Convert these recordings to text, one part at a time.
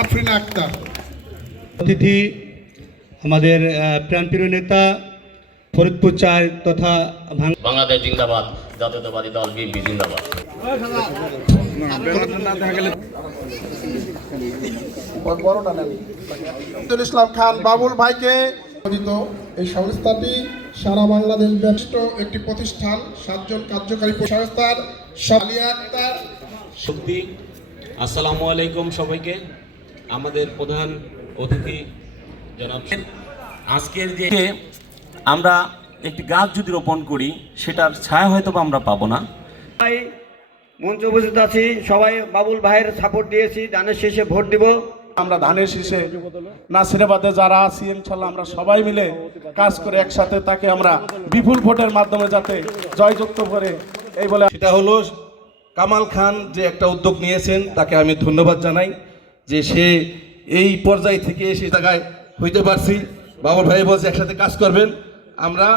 আফরিনা আক্তার। অতিথি আমাদের প্রাণপ্রিয় নেতা ফরিদপুর 4 তথা বাংলাদেশ জিন্দাবাদ, জাতীয়তাবাদী দল বিএনপি জিন্দাবাদ। ইসলাম খান বাবুল ভাইকে এই সংস্থাটি সারা বাংলাদেশ ব্যস্ত একটি প্রতিষ্ঠান, 7 জন কার্যকারী সংস্থার সালিয়া আক্তার। শক্তি। আসসালামু আলাইকুম সবাইকে। আমাদের প্রধান অতিথি জনাব, আজকের যে আমরা একটি গাছ যদি রোপণ করি সেটার ছায়া হয়তো আমরা পাবো না। মঞ্চে উপস্থিত আছি, সবাই বাবুল ভাইয়ের সাপোর্ট দিয়েছি, ধানের শেষে ভোট দিব। আমরা ধানের শীষে নাসিরাবাদে যারা আছি ইনশাল্লাহ আমরা সবাই মিলে কাজ করে একসাথে তাকে আমরা বিপুল ভোটের মাধ্যমে যাতে জয়যুক্ত করে এই বলে। সেটা হলো কামাল খান যে একটা উদ্যোগ নিয়েছেন, তাকে আমি ধন্যবাদ জানাই যে সে এই পর্যায় থেকে সেই জায়গায় হইতে পারছি। বাবুল ভাই বলছে একসাথে কাজ করবেন, আমরা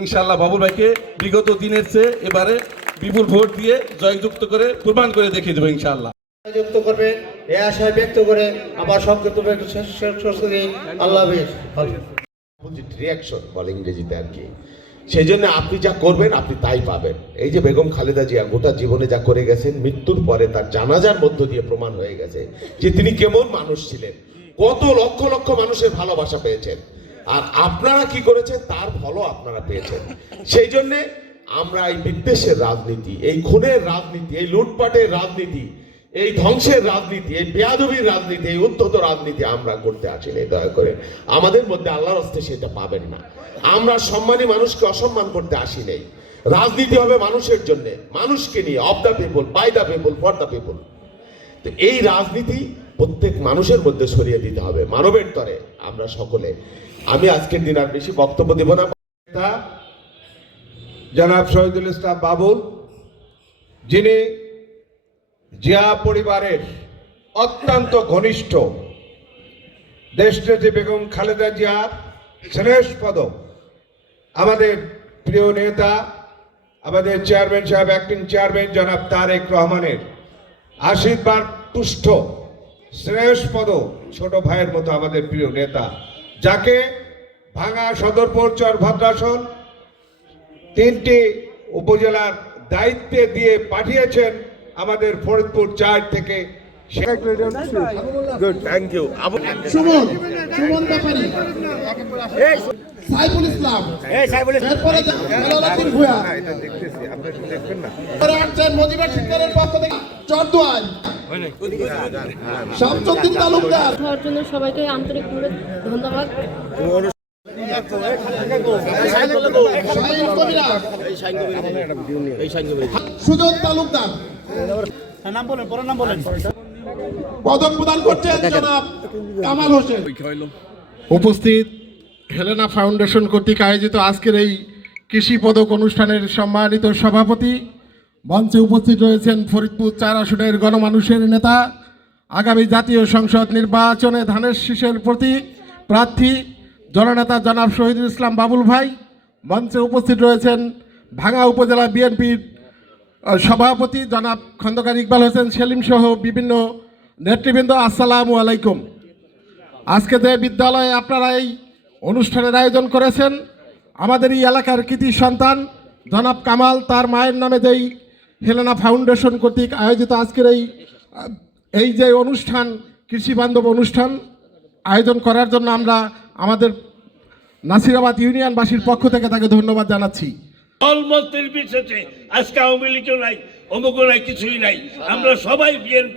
ইনশাল্লাহ বাবুল ভাইকে বিগত দিনের চেয়ে এবারে বিপুল ভোট দিয়ে জয়যুক্ত করে প্রমাণ করে দেখিয়ে দেবো ইনশাল্লাহ। যুক্ত করবে এই আশায় ব্যক্ত করে আবার সংক্ষিপ্ত আল্লাহ হাফেজ। রিয়াকশন বলে ইংরেজিতে আর কি। সেই জন্য আপনি যা করবেন আপনি তাই পাবেন। এই যে বেগম খালেদা জিয়া গোটা জীবনে যা করে গেছেন, মৃত্যুর পরে তার জানাজার মধ্য দিয়ে প্রমাণ হয়ে গেছে যে তিনি কেমন মানুষ ছিলেন, কত লক্ষ লক্ষ মানুষের ভালোবাসা পেয়েছেন, আর আপনারা কি করেছেন তার ফলও আপনারা পেয়েছেন। সেই জন্যে আমরা এই বিদ্বেষের রাজনীতি, এই খুনের রাজনীতি, এই লুটপাটের রাজনীতি, এই ধ্বংসের রাজনীতি, এই বেয়াদবির রাজনীতি, এই উদ্ধত রাজনীতি আমরা করতে আসিনি। দয়া করে আমাদের মধ্যে আল্লাহর হস্তে সেটা পাবেন না। আমরা সম্মানী মানুষকে অসম্মান করতে আসি নাই। রাজনীতি হবে মানুষের জন্য, মানুষকে নিয়ে, of the people, by the people, for the people. তো এই রাজনীতি প্রত্যেক মানুষের মধ্যে সরিয়ে দিতে হবে মানবের তরে। আমরা সকলে, আমি আজকের দিন আর বেশি বক্তব্য দেব না। জনাব শহীদুল ইসলাম বাবুল, যিনি জিয়া পরিবারের অত্যন্ত ঘনিষ্ঠ, দেশনেত্রী বেগম খালেদা জিয়ার স্নেহস্পদ, আমাদের প্রিয় নেতা, আমাদের চেয়ারম্যান সাহেব, অ্যাক্টিং চেয়ারম্যান জনাব তারেক রহমানের আশীর্বাদ পুষ্ট স্নেহস্পদ ছোট ভাইয়ের মতো আমাদের প্রিয় নেতা, যাকে ভাঙা, সদরপুর, চর ভদ্রাসন 3টি উপজেলার দায়িত্বে দিয়ে পাঠিয়েছেন আমাদের ফরিদপুর 4 থেকে। Good, thank you. Suman Bepari, Saiful Islam, এরপরে জালালউদ্দিন ভূঁইয়া, মজিবর শিকদারের পক্ষ থেকে চরদুয়ার শামসুদ্দিন তালুকদার। হওয়ার জন্য সবাইকে আন্তরিকভাবে ধন্যবাদ। সুজন তালুকদার পদক প্রদান করছেন জনাব কামাল হোসেন। উপস্থিত হেলেনা ফাউন্ডেশন কর্তৃক আয়োজিত আজকের এই কৃষি পদক অনুষ্ঠানের সম্মানিত সভাপতি, মঞ্চে উপস্থিত রয়েছেন ফরিদপুর 4 আসনের গণমানুষের নেতা, আগামী জাতীয় সংসদ নির্বাচনে ধানের শীষের প্রতি প্রার্থী জননেতা জনাব শহীদুল ইসলাম বাবুল ভাই। মঞ্চে উপস্থিত রয়েছেন ভাঙ্গা উপজেলা বিএনপির সভাপতি জনাব খন্দকার ইকবাল হোসেন সেলিম সহ বিভিন্ন নেতৃবৃন্দ। আসসালামু আলাইকুম। আজকে যে বিদ্যালয়ে আপনারা এই অনুষ্ঠানের আয়োজন করেছেন, আমাদের এই এলাকার কৃতি সন্তান জনাব কামাল, তার মায়ের নামে যেই হেলেনা ফাউন্ডেশন কর্তৃক আয়োজিত আজকের এই যে অনুষ্ঠান, কৃষি বান্ধব অনুষ্ঠান আয়োজন করার জন্য আমরা আমাদের নাসিরাবাদ ইউনিয়নবাসীর পক্ষ থেকে তাকে ধন্যবাদ জানাচ্ছি। অলমোস্ট নির্বিশেষে আজকে আওয়ামী লীগও নাই, অমুকও নাই, কিছুই নাই, আমরা সবাই বিএনপি।